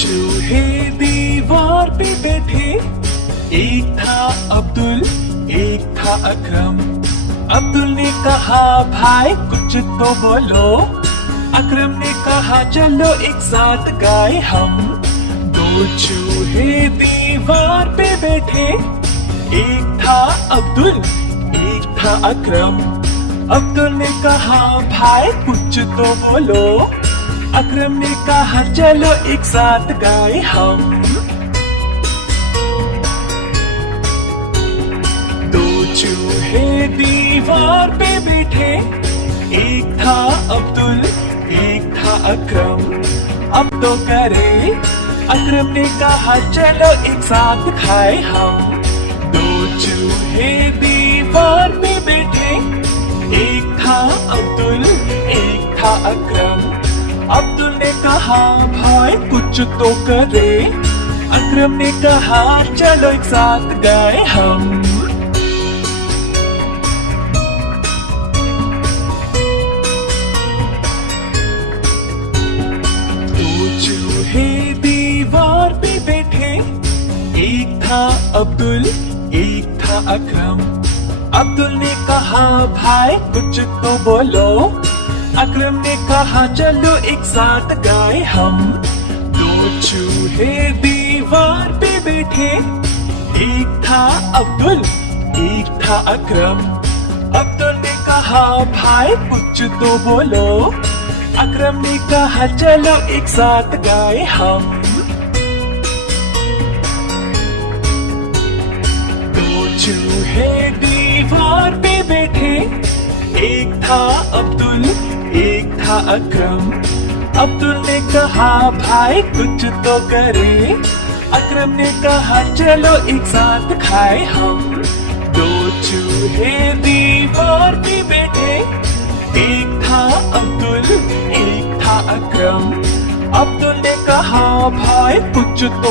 चूहे दीवार पे बैठे, एक था अब्दुल, एक था अकरम। अब्दुल ने कहा भाई कुछ तो बोलो। अकरम ने कहा चलो एक साथ गाए हम। दो चूहे दीवार पे बैठे, एक था अब्दुल, एक था अकरम। अब्दुल ने कहा भाई कुछ तो बोलो। अकरम ने कहा चलो एक साथ गाए हम। दो चूहे दीवार पे बैठे, एक था अब्दुल, एक था अकरम। अब तो करे। अकरम ने कहा चलो एक साथ खाए हम। दो चूहे दीवार पे बैठे, एक था अब्दुल, एक था अकरम। अब्दुल ने कहा भाई कुछ तो करे। अकरम ने कहा चलो एक साथ गाए हम। दो चूहे दीवार पे बैठे, एक था अब्दुल, एक था अकरम। अब्दुल ने कहा भाई कुछ तो बोलो। अकरम ने कहा चलो एक साथ गाए हम। दो चूहे दीवार पे बैठे, एक था अब्दुल, एक था अकरम। अब्दुल ने कहा भाई कुछ तो बोलो। अकरम ने कहा चलो एक साथ गाए हम। दो चूहे दीवार पे बैठे, एक था अब्दुल, एक था अकरम। अब्दुल ने कहा भाई कुछ तो करे। अकरम ने कहा चलो एक साथ खाए हम। दो चूहे दीवार पे बैठे, एक था अब्दुल, एक था अकरम। अब्दुल ने कहा भाई कुछ तो